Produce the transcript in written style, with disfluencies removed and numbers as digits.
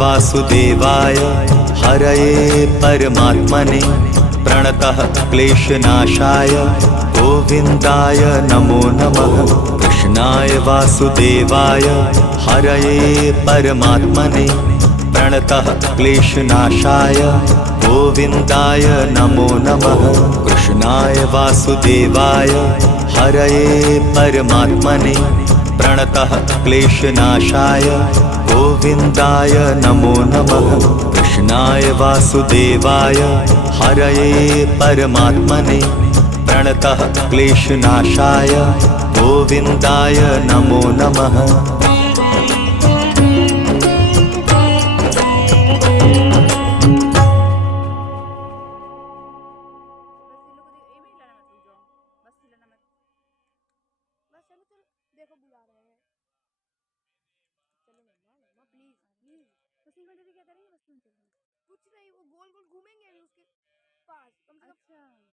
वासुदेवाय हरये परमात्मने प्रणतः क्लेशनाशाय गोविन्दाय नमो नमः। कृष्णाय वासुदेवाय हरये परमात्मने प्रणतः क्लेशनाशाय गोविन्दाय नमो नमः। कृष्णाय वासुदेवाय हरये परमात्मने प्रणतः क्लेशनाशाय गोविन्दाय नमो नमः। कृष्णाय वासुदेवाय हरये परमात्मने प्रणतः क्लेशनाशाय गोविन्दाय नमो नमः। देखो बुला रहे हैं। चलो मम्मा मम्मा प्लीज प्लीज। बस 1 घंटे से क्या करेंगे? बस तुम चलो। कुछ नहीं, वो गोल गोल घूमेंगे अभी उसके पास कम से कम। अच्छा